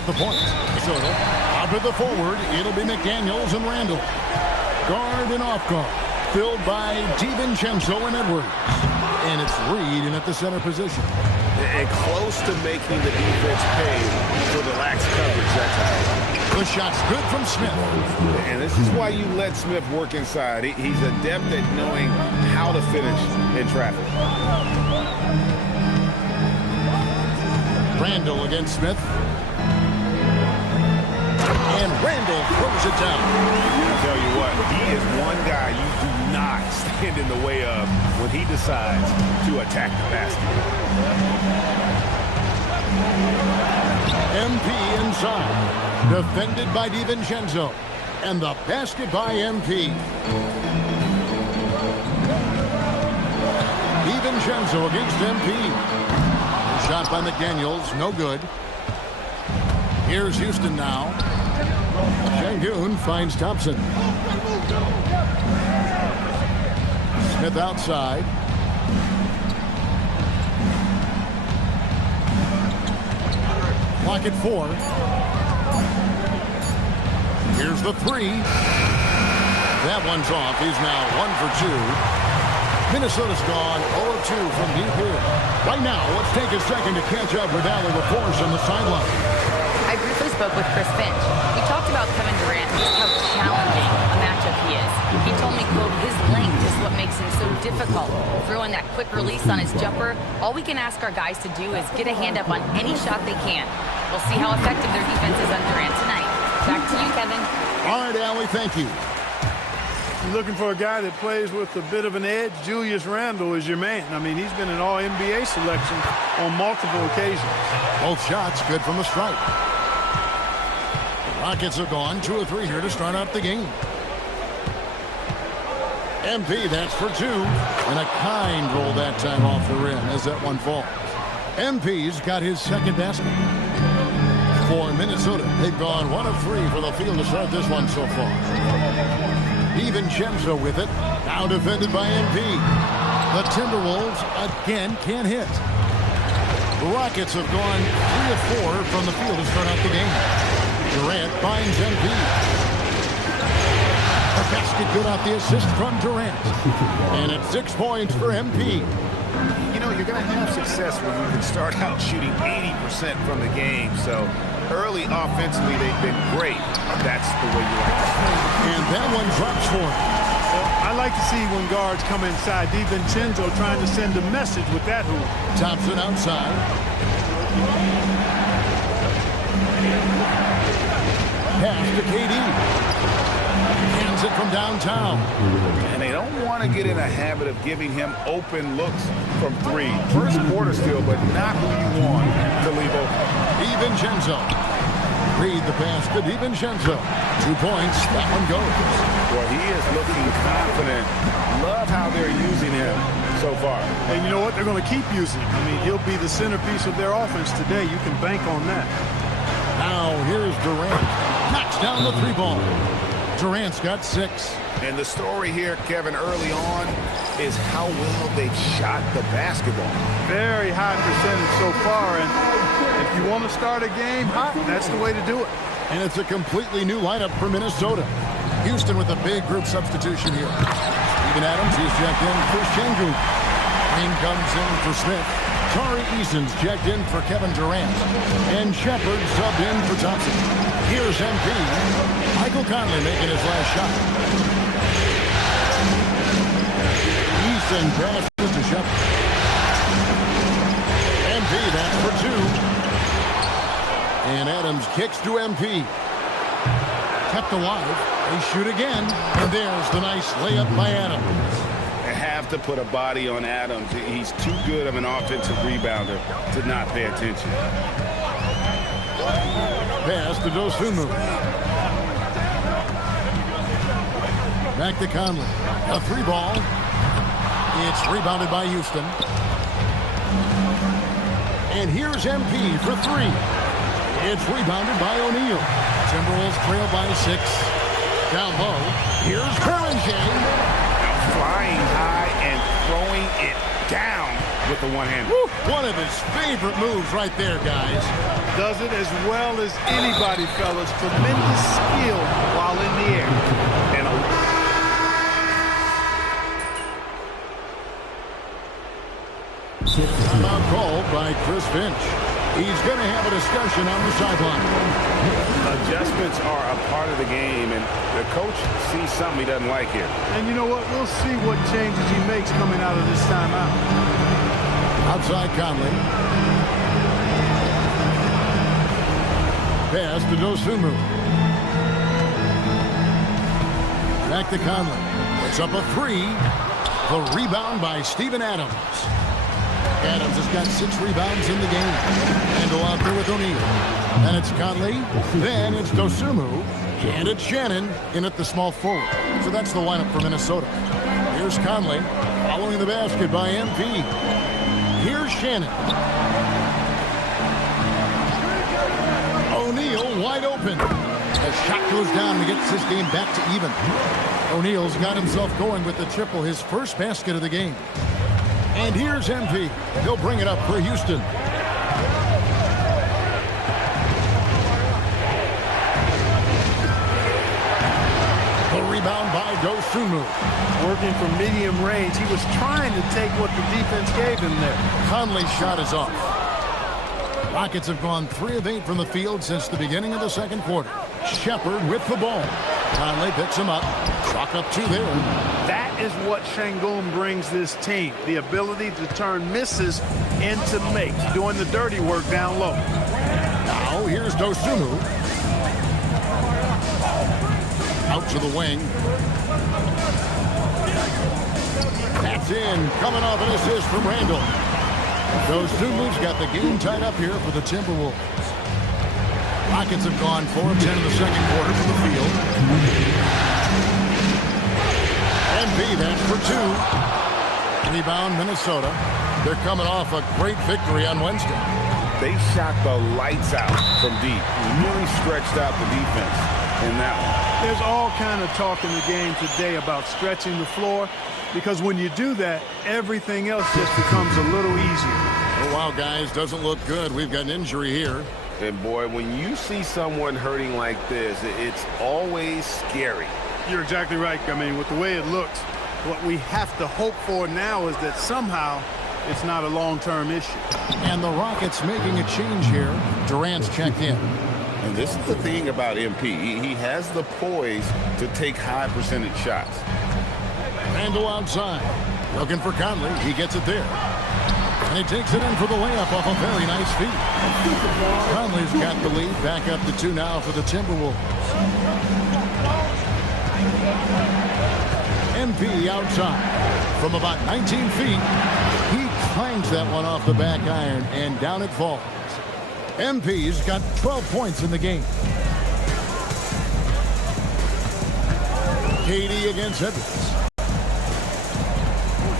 at the point. Minnesota out to the forward. It'll be McDaniels and Randall. Guard and off guard. Filled by DiVincenzo and Edwards. And it's Reed in at the center position. And close to making the defense pay for the lax coverage that time. The shot's good from Smith. And this is why you let Smith work inside. He's adept at knowing how to finish in traffic. Randall against Smith. And Randall throws it down. I'll tell you what, he is one guy you do not stand in the way of when he decides to attack the basket. MP inside. Defended by DiVincenzo. And the basket by MP. DiVincenzo against MP. Shot by McDaniels, no good. Here's Houston now. Şengün finds Thompson. Smith outside. Clock at 4. Here's the 3. That one's off. He's now 1 for 2. Minnesota's gone 0-2 from deep here. Right now, let's take a second to catch up with Allie LaForce on the sideline. I briefly spoke with Chris Finch. We talked about Kevin Durant and just how challenging a matchup he is. He told me, quote, his length is what makes him so difficult. Throwing that quick release on his jumper, all we can ask our guys to do is get a hand up on any shot they can. We'll see how effective their defense is on Durant tonight. Back to you, Kevin. All right, Allie, thank you. You're looking for a guy that plays with a bit of an edge. Julius Randle is your man. I mean, he's been an All-NBA selection on multiple occasions. Both shots good from the stripe. The Rockets are gone 2 or 3 here to start out the game. MP, that's for 2. And a kind roll that time off the rim as that one falls. MP's got his second basket. For Minnesota, they've gone 1 of 3 for the field to start this one so far. DiVincenzo with it. Now defended by MP. The Timberwolves again can't hit. The Rockets have gone 3 of 4 from the field to start out the game. Durant finds MP. A basket good off the assist from Durant. And it's 6 points for MP. You know, you're going to have success when you can start out shooting 80% from the game. So early offensively, they've been great. That's the way you like to play. And that one drops for him. Well, I like to see when guards come inside. DiVincenzo trying to send a message with that hoop. Thompson outside. Pass to KD. Hands it from downtown. And they don't want to get in a habit of giving him open looks from 3. First quarter still, but not who you want to leave open. DiVincenzo. Read the pass to DiVincenzo. 2 points. That one goes. Well, he is looking confident. Love how they're using him so far. And you know what? They're going to keep using him. I mean, he'll be the centerpiece of their offense today. You can bank on that. Now here's Durant. Knocks down the 3 ball. Durant's got 6. And the story here, Kevin, early on is how well they've shot the basketball. Very high percentage so far. And if you want to start a game hot, that's the way to do it. And it's a completely new lineup for Minnesota. Houston with a big group substitution here. Steven Adams, he's checked in for Şengün. Green comes in for Smith. Tari Eason's checked in for Kevin Durant. And Shepard subbed in for Thompson. Here's MP. Michael Conley making his last shot. Eason passes to Shepard. MP, that's for 2. And Adams kicks to MP. Kept alive. They shoot again. And there's the nice layup by Adams. They have to put a body on Adams. He's too good of an offensive rebounder to not pay attention. Pass to Dosunmu. Back to Conley. A 3 ball. It's rebounded by Houston. And here's MP for 3. It's rebounded by O'Neal. Timberwolves trail by 6. Down low. Here's Berlinger. Flying high and throwing it down. with the one-hander. One of his favorite moves right there, guys. Does it as well as anybody, fellas. Tremendous skill while in the air. And timeout called by Chris Finch. He's going to have a discussion on the sideline. Adjustments are a part of the game, and the coach sees something he doesn't like here. And you know what? We'll see what changes he makes coming out of this timeout. Outside Conley. Pass to Dosunmu. Back to Conley. Puts up a three. The rebound by Steven Adams. Adams has got 6 rebounds in the game. And go out there with O'Neal. And it's Conley. Then it's Dosunmu. And it's Shannon in at the small forward. So that's the lineup for Minnesota. Here's Conley following the basket by MP. Here's Shannon. O'Neal wide open. The shot goes down and gets this game back to even. O'Neal's got himself going with the triple, his first basket of the game. And here's MP. He'll bring it up for Houston. The rebound by Dosunmu. Working from medium range. He was trying to take what the defense gave him there. Conley's shot is off. Rockets have gone 3 of 8 from the field since the beginning of the second quarter. Shepard with the ball. Conley picks him up. Clock up 2 there. That is what Şengün brings this team. The ability to turn misses into makes. Doing the dirty work down low. Now here's Dosunmu. Out to the wing. That's in. Coming off an assist from Randall. Dosunmu's got the game tied up here for the Timberwolves. Rockets have gone 4 of 10 in the second quarter from the field. MP, that's for 2. Rebound, Minnesota. They're coming off a great victory on Wednesday. they shot the lights out from deep. Really stretched out the defense in that one. There's all kind of talk in the game today about stretching the floor, because when you do that, everything else just becomes a little easier. Oh, wow, guys, doesn't look good. We've got an injury here. And, boy, when you see someone hurting like this, it's always scary. You're exactly right. I mean, with the way it looks, what we have to hope for now is that somehow it's not a long-term issue. And the Rockets making a change here. Durant's checked in. And this is the thing about MP. He has the poise to take high percentage shots. Randall outside. Looking for Conley. He gets it there. And he takes it in for the layup off a very nice feed. Conley's got the lead. Back up to 2 now for the Timberwolves. MP outside. From about 19 feet, he clangs that one off the back iron, and down it falls. MP's got 12 points in the game. KD against Edwards.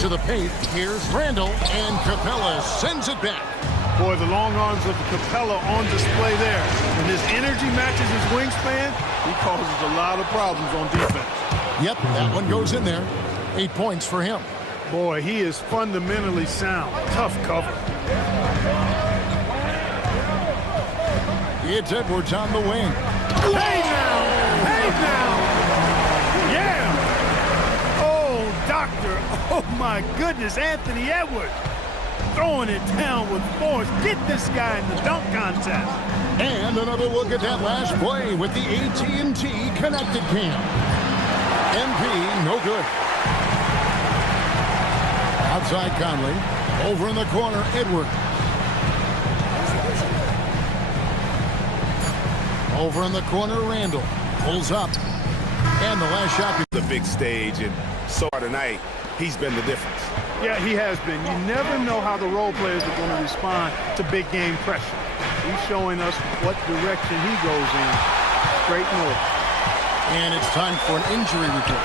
To the paint, here's Randall, and Capella sends it back. Boy, the long arms of Capella on display there. When his energy matches his wingspan, he causes a lot of problems on defense. Yep, that one goes in there. 8 points for him. Boy, he is fundamentally sound. Tough cover. It's Edwards on the wing. Hey now! Hey now! Yeah! Oh, doctor. Oh, my goodness. Anthony Edwards throwing it down with force. Get this guy in the dunk contest. And another look at that last play with the AT&T Connected Cam. MP, no good. Outside Conley. Over in the corner, Edwards. Over in the corner, Randall. Pulls up. And the last shot. The big stage, and so far tonight, he's been the difference. Yeah, he has been. You never know how the role players are going to respond to big game pressure. He's showing us what direction he goes in. Straight north. And it's time for an injury report.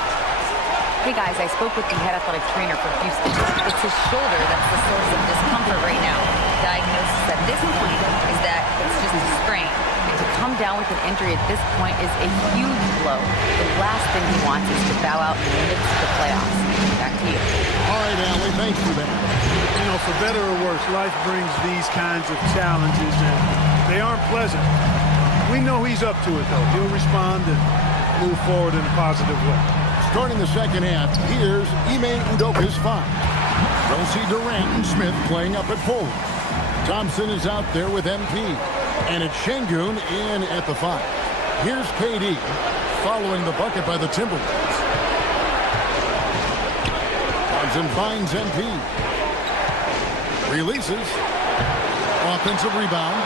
Hey guys, I spoke with the head athletic trainer for Houston. It's his shoulder that's the source of discomfort right now. Diagnosis at this point is that it's just a sprain. And to come down with an injury at this point is a huge blow. The last thing he wants is to bow out in the midst of the playoffs. Back to you. All right, Allie, thanks for that. You know, for better or worse, life brings these kinds of challenges, and they aren't pleasant. We know he's up to it, though. He'll respond and move forward in a positive way. Starting the second half, here's Ime Udoka's 5. Rosie Durant and Smith playing up at forward. Thompson is out there with MP. And it's Şengün in at the 5. Here's KD following the bucket by the Timberwolves. Thompson finds MP. Releases. Offensive rebound.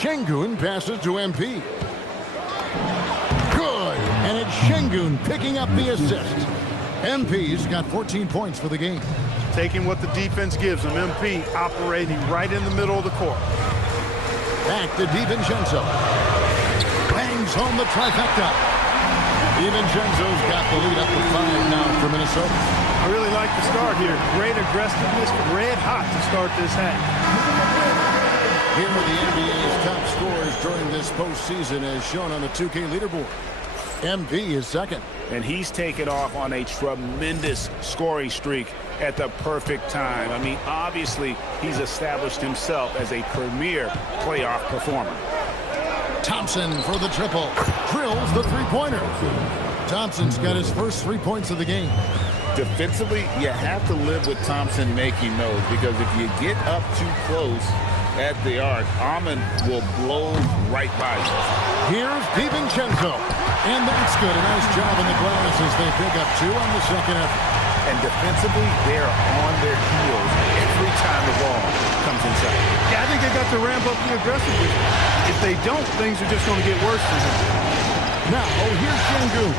Şengün passes to MP. Good. And it's Şengün picking up the assist. MP's got 14 points for the game. Taking what the defense gives him. MP operating right in the middle of the court. Back to DiVincenzo. Bangs home the trifecta. DiVincenzo's got the lead up to 5 now for Minnesota. I really like the start here. Great aggressiveness, red hot to start this half. Here are the NBA's top scorers during this postseason as shown on the 2K leaderboard. MP is second. And he's taken off on a tremendous scoring streak at the perfect time. I mean, obviously, he's established himself as a premier playoff performer. Thompson for the triple. Drills the three-pointer. Thompson's got his first 3 points of the game. Defensively, you have to live with Thompson making those, because if you get up too close at the arc, Amon will blow right by you. Here's DiVincenzo. And that's good. A nice job on the glass as they pick up 2 on the second effort. And defensively, they're on their heels every time the ball comes inside. Yeah, I think they got to ramp up the aggressiveness. If they don't, things are just going to get worse for him. Now, here's Şengün.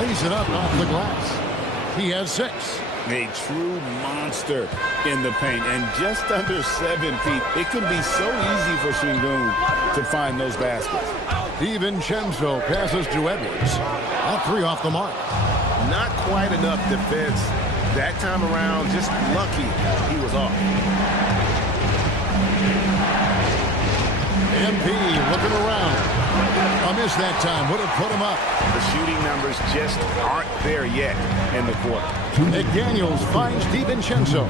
Lays it up off the glass. He has 6. A true monster in the paint, and just under 7 feet. It can be so easy for Şengün to find those baskets. DiVincenzo passes to Edwards. All 3 off the mark. Not quite enough defense that time around. Just lucky he was off. MP looking around. A miss that time would have put him up. The shooting numbers just aren't there yet in the quarter. McDaniels finds DiVincenzo.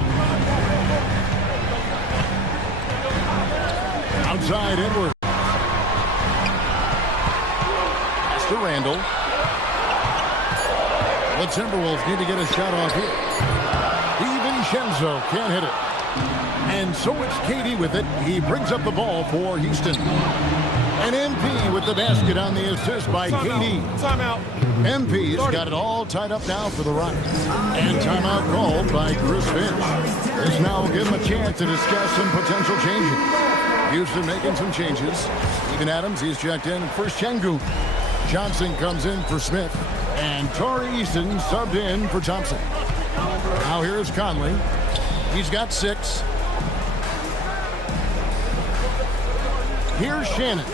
Outside Edwards. Pass to Randall. The Timberwolves need to get a shot off here. DiVincenzo can't hit it. And so it's KD with it. He brings up the ball for Houston. And MP with the basket on the assist by KD. Timeout. MP's got it all tied up now for the Rockets. And timeout called by Chris Finch. This now will give him a chance to discuss some potential changes. Houston making some changes. Steven Adams, he's checked in for Şengün. Johnson comes in for Smith. And Tari Eason subbed in for Thompson. Now here's Conley. He's got 6. Here's Shannon.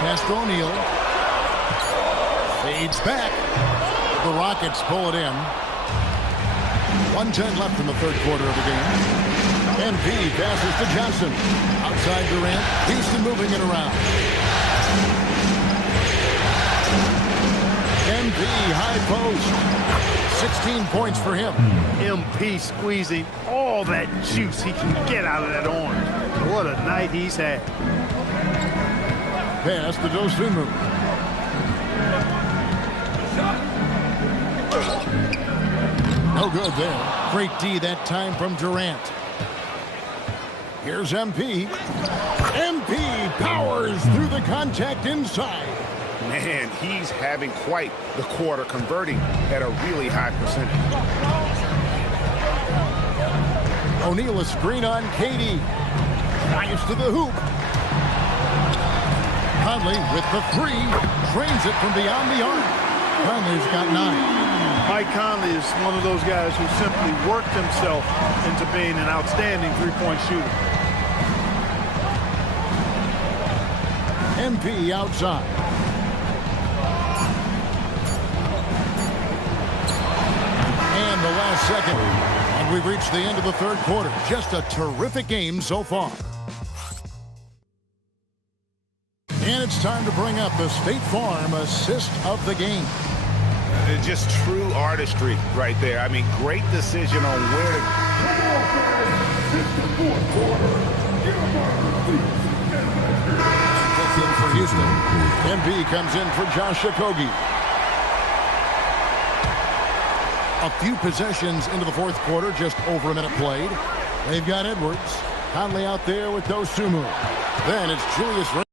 Pass to O'Neal. Fades back. The Rockets pull it in. 1:10 left in the third quarter of the game. MP passes to Johnson. Outside Durant. Houston moving it around. MP high post. 16 points for him. MP squeezing all that juice he can get out of that orange. What a night he's had. Pass to Dosunmu. No good there. Great D that time from Durant. Here's MP. MP powers through the contact inside. Man, he's having quite the quarter, converting at a really high percentage. O'Neal a screen on KD. Drives to the hoop. Conley with the 3. Drains it from beyond the arc. Conley's got 9. Mike Conley is one of those guys who simply worked himself into being an outstanding three-point shooter. MP outside. And the last second. And And we've reached the end of the third quarter. Just a terrific game so far. And it's time to bring up the State Farm assist of the game. Just true artistry right there. I mean, great decision on where to... That's in for Houston. MB comes in for Josh Okogie. A few possessions into the fourth quarter, just over a minute played. They've got Edwards. Conley out there with Dosunmu. Then it's Julius.